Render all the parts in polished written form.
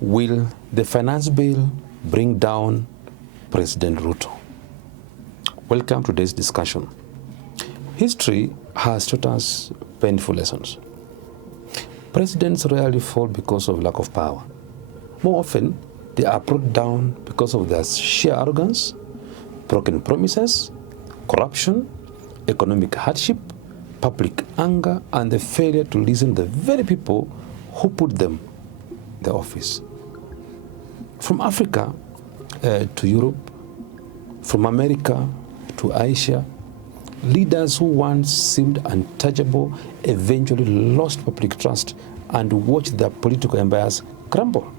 Will the finance bill bring down President Ruto? Welcome to today's discussion. History has taught us painful lessons. Presidents rarely fall because of lack of power. More often, they are brought down because of their sheer arrogance, broken promises, corruption, economic hardship, public anger, and the failure to listen to the very people who put them in the office. From Africa to Europe, from America to Asia, leaders who once seemed untouchable eventually lost public trust and watched their political empires crumble.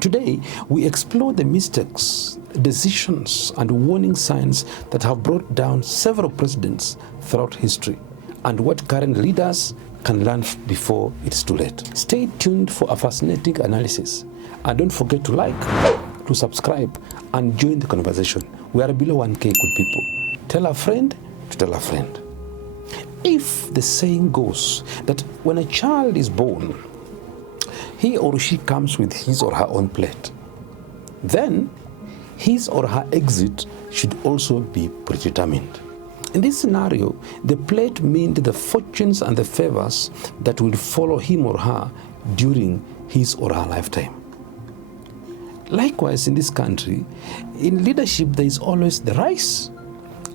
Today, we explore the mistakes, decisions, and warning signs that have brought down several presidents throughout history, and what current leaders can learn before it's too late. Stay tuned for a fascinating analysis, and don't forget to like, to subscribe, and join the conversation. We are below 1K good people. Tell a friend to tell a friend. If the saying goes that when a child is born, he or she comes with his or her own plate, then his or her exit should also be predetermined. In this scenario, the plate means the fortunes and the favors that will follow him or her during his or her lifetime. Likewise, in this country, in leadership, there is always the rise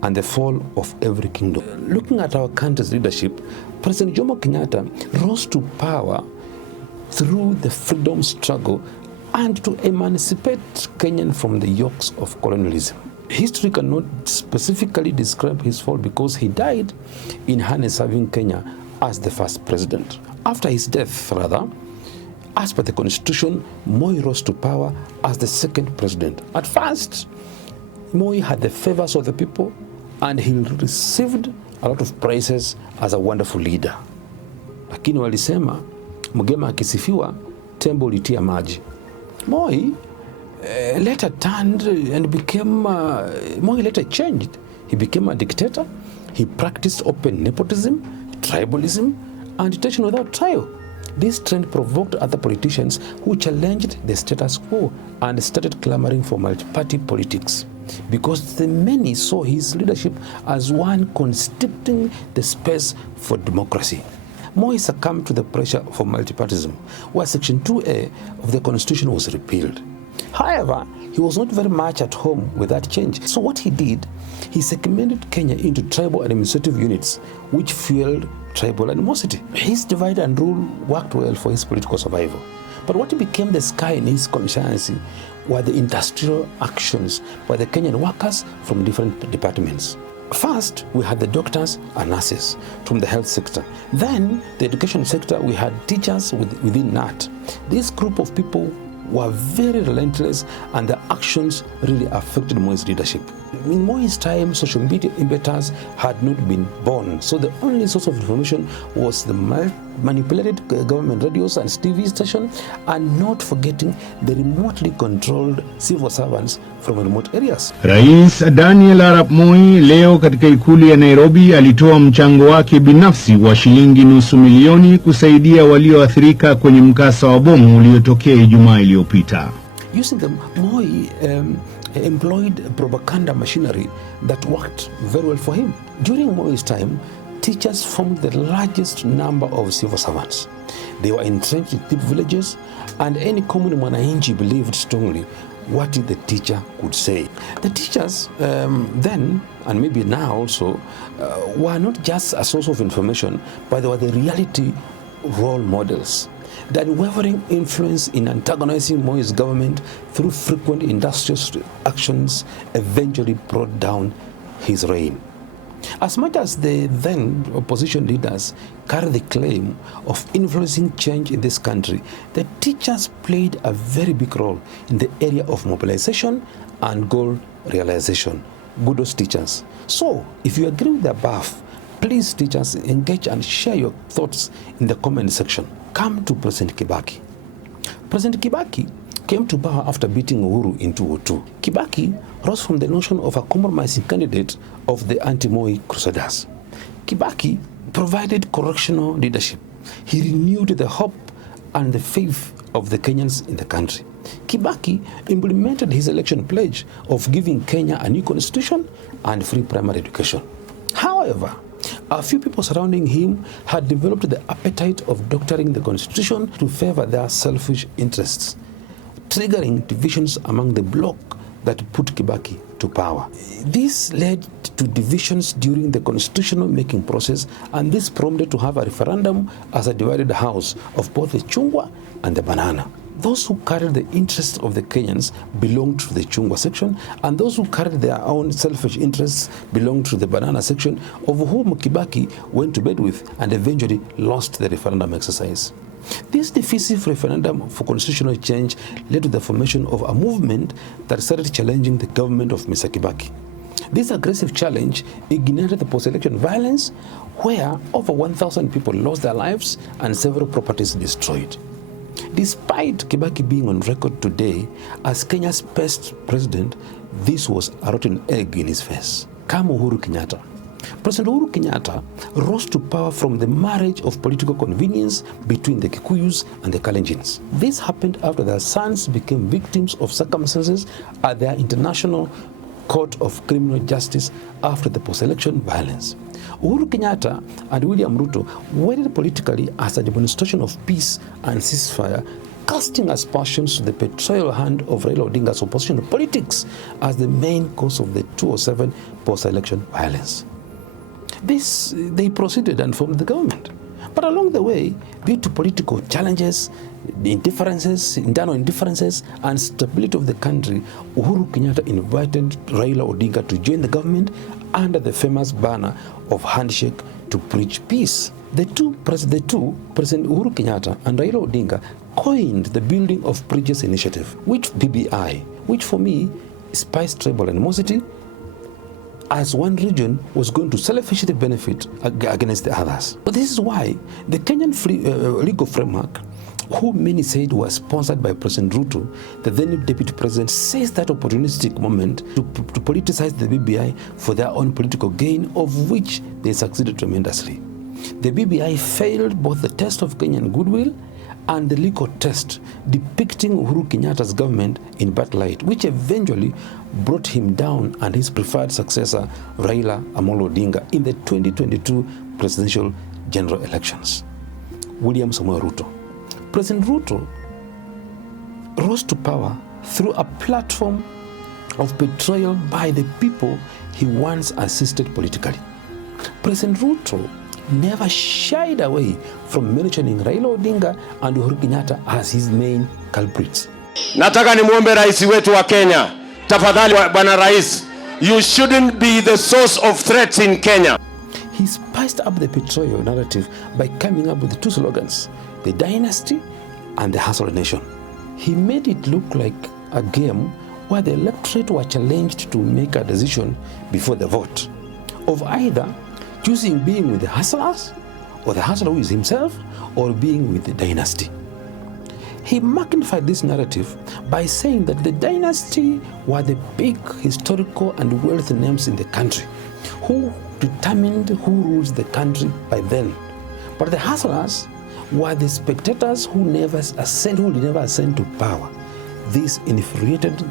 and the fall of every kingdom. Looking at our country's leadership, President Jomo Kenyatta rose to power through the freedom struggle and to emancipate Kenyan from the yokes of colonialism. History cannot specifically describe his fall because he died in harness-serving Kenya as the first president. After his death, as per the constitution, Moi rose to power as the second president. At first, Moi had the favors of the people and he received a lot of praises as a wonderful leader. Lakini walisema, mgema akisifiwa, tembo litia maji. Moi later turned and became, Moi later changed. He became a dictator. He practiced open nepotism, tribalism, and detention without trial. This trend provoked other politicians who challenged the status quo and started clamoring for multi-party politics, because the many saw his leadership as one constricting the space for democracy. Moi succumbed to the pressure for multipartyism, where Section 2A of the Constitution was repealed. However, he was not very much at home with that change. So what he did, he segmented Kenya into tribal administrative units, which fueled tribal animosity. His divide and rule worked well for his political survival. But what became the sky in his conscience were the industrial actions by the Kenyan workers from different departments. First, we had the doctors and nurses from the health sector. Then, the education sector, we had teachers within NAT. This group of people were very relentless, and their actions really affected Moi's leadership. In Moi's time, social media impetus had not been born, so the only source of information was the manipulated government radios and TV stations, and not forgetting the remotely controlled civil servants from remote areas. Rais Daniel Arap Moi leo katika ikulu ya Nairobi alitoa mchango wake binafsi wa shilingi nusu milioni kusaidia walioathirika kwenye mkasa wa bomu uliotokea Ijumaa iliyopita. Using them, Moi employed propaganda machinery that worked very well for him. During Moi's time, teachers formed the largest number of civil servants. They were entrenched in deep villages, and any common mwananchi believed strongly what the teacher could say. The teachers then, and maybe now also, were not just a source of information, but they were the reality role models. The unwavering influence in antagonizing Moi's government through frequent industrial actions eventually brought down his reign. As much as the then opposition leaders carried the claim of influencing change in this country, the teachers played a very big role in the area of mobilization and goal realization. Kudos teachers. So, if you agree with the above, please teachers engage and share your thoughts in the comment section. Come to President Kibaki. President Kibaki came to power after beating Uhuru in 2002. Kibaki rose from the notion of a compromising candidate of the anti-Moi crusaders. Kibaki provided correctional leadership. He renewed the hope and the faith of the Kenyans in the country. Kibaki implemented his election pledge of giving Kenya a new constitution and free primary education. However, a few people surrounding him had developed the appetite of doctoring the constitution to favor their selfish interests, triggering divisions among the bloc that put Kibaki to power. This led to divisions during the constitutional making process, and this prompted to have a referendum as a divided house of both the chungwa and the banana. Those who carried the interests of the Kenyans belonged to the chungwa section, and those who carried their own selfish interests belonged to the banana section, of whom Kibaki went to bed with and eventually lost the referendum exercise. This divisive referendum for constitutional change led to the formation of a movement that started challenging the government of Mr. Kibaki. This aggressive challenge ignited the post-election violence, where over 1,000 people lost their lives and several properties destroyed. Despite Kibaki being on record today as Kenya's best president, this was a rotten egg in his face. Come Uhuru Kenyatta. President Uhuru Kenyatta rose to power from the marriage of political convenience between the Kikuyus and the Kalenjins. This happened after their sons became victims of circumstances at their International Court of Criminal Justice after the post-election violence. Uhuru Kenyatta and William Ruto waited politically as a demonstration of peace and ceasefire, casting aspersions to the betrayal hand of Raila Odinga's opposition to politics as the main cause of the 2007 post-election violence. They proceeded and formed the government. But along the way, due to political challenges, internal indifferences, and stability of the country, Uhuru Kenyatta invited Raila Odinga to join the government under the famous banner of handshake to preach peace. The two, President Uhuru Kenyatta and Raila Odinga, coined the Building of Bridges Initiative, which BBI, which for me spiced tribal animosity, as one region was going to selfishly benefit against the others. But this is why the Kenyan legal framework, who many said was sponsored by President Ruto, the then deputy president, seized that opportunistic moment to politicize the BBI for their own political gain, of which they succeeded tremendously. The BBI failed both the test of Kenyan goodwill and the legal test, depicting Uhuru Kenyatta's government in bad light, which eventually brought him down and his preferred successor, Raila Amolo Odinga, in the 2022 presidential general elections. William Ruto. President Ruto rose to power through a platform of betrayal by the people he once assisted politically. President Ruto never shied away from mentioning Raila Odinga and Uhuru Kenyatta as his main culprits. Nataka nimwombe rais wetu wa Kenya, tafadhali bwana rais, you shouldn't be the source of threats in Kenya. He spiced up the betrayal narrative by coming up with two slogans, the dynasty and the hustle nation. He made it look like a game where the electorate were challenged to make a decision before the vote of either choosing being with the hustlers, or the hustler who is himself, or being with the dynasty. He magnified this narrative by saying that the dynasty were the big historical and wealthy names in the country, who determined who rules the country by then. But the hustlers were the spectators who never ascend to power. This infuriated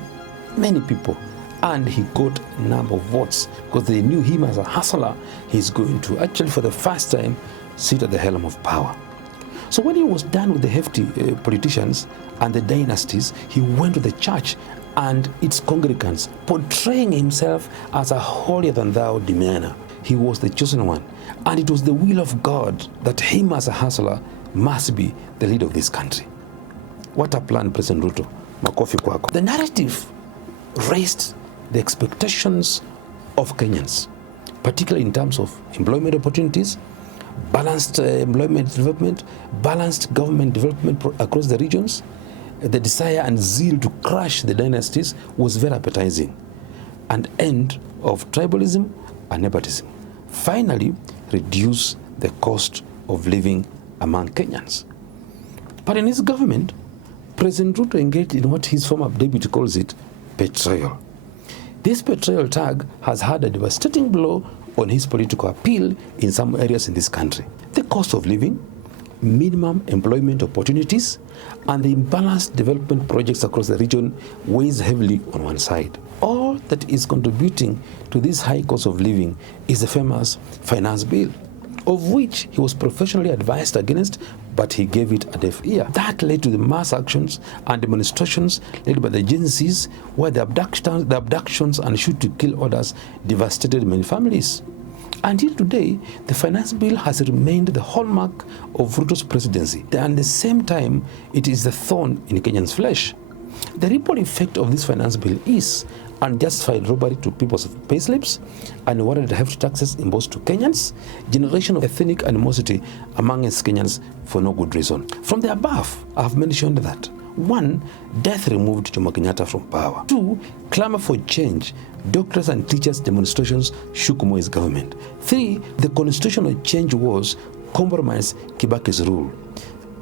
many people, and he got a number of votes because they knew him as a hustler. He's going to actually, for the first time, sit at the helm of power. So when he was done with the hefty politicians and the dynasties, he went to the church and its congregants, portraying himself as a holier-than-thou demeanor. He was the chosen one, and it was the will of God that him as a hustler must be the leader of this country. What a plan, President Ruto. Makofi kwako. The narrative raised the expectations of Kenyans, particularly in terms of employment opportunities, balanced employment development, balanced government development across the regions. The desire and zeal to crush the dynasties was very appetizing. An end of tribalism and nepotism. Finally, reduce the cost of living among Kenyans. But in his government, President Ruto engaged in what his former deputy calls it, betrayal. This betrayal tag has had a devastating blow on his political appeal in some areas in this country. The cost of living, minimum employment opportunities, and the imbalanced development projects across the region weighs heavily on one side. All that is contributing to this high cost of living is the famous finance bill, of which he was professionally advised against, but he gave it a deaf ear. That led to the mass actions and demonstrations led by the agencies, where the abductions and shoot-to-kill orders devastated many families. Until today, the finance bill has remained the hallmark of Ruto's presidency, and at the same time, it is the thorn in Kenyans' flesh. The ripple effect of this finance bill is unjustified robbery to people's payslips, unwarranted hefty taxes imposed to Kenyans, generation of ethnic animosity amongst Kenyans for no good reason. From the above, I have mentioned that 1. Death removed Jomo Kenyatta from power. 2. Clamor for change. Doctors and teachers demonstrations shook Moi's government. 3. The constitutional change was compromise Kibaki's rule.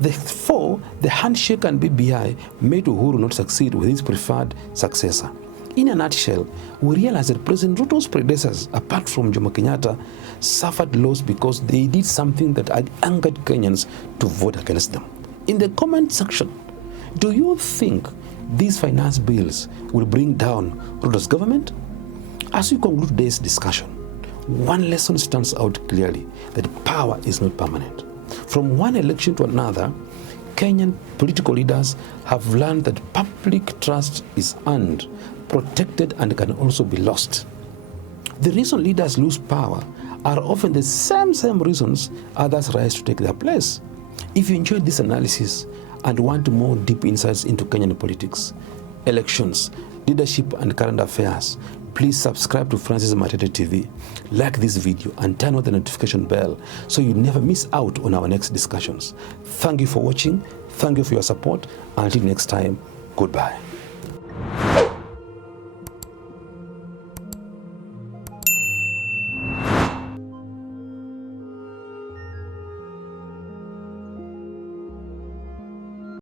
4. The handshake and BBI made Uhuru not succeed with his preferred successor. In a nutshell, we realize that President Ruto's predecessors, apart from Jomo Kenyatta, suffered loss because they did something that had angered Kenyans to vote against them. In the comment section, do you think these finance bills will bring down Ruto's government? As we conclude today's discussion, one lesson stands out clearly, that power is not permanent. From one election to another, Kenyan political leaders have learned that public trust is earned, protected, and can also be lost. The reason leaders lose power are often the same reasons others rise to take their place. If you enjoyed this analysis and want more deep insights into Kenyan politics, elections, leadership, and current affairs, please subscribe to Francis Matete TV, like this video, and turn on the notification bell so you never miss out on our next discussions. Thank you for watching. Thank you for your support. Until next time, goodbye.